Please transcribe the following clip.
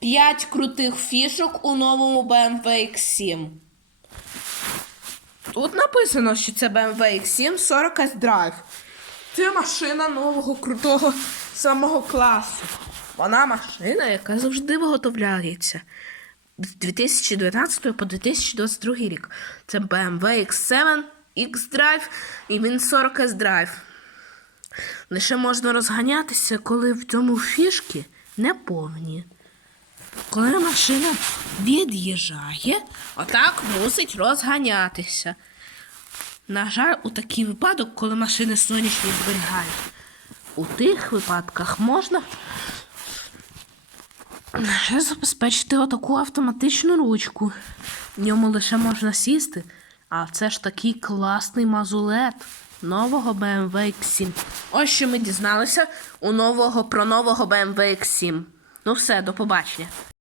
П'ять крутих фішок у новому BMW X7. Тут написано, що це BMW X7 40 S-Drive. Це машина нового крутого самого класу. Вона машина, яка завжди виготовляється з 2019 по 2022 рік. Це BMW X7 X-Drive і він 40 S-Drive. Лише можна розганятися, коли в цьому фішки не повні. Коли машина від'їжджає, отак мусить розганятися. На жаль, у такий випадок, коли машини сонячні зберігають, у тих випадках можна забезпечити отаку автоматичну ручку. В ньому лише можна сісти, а це ж такий класний мазулет нового BMW X7. Ось що ми дізналися у нового про нового BMW X7. Ну все, до побачення.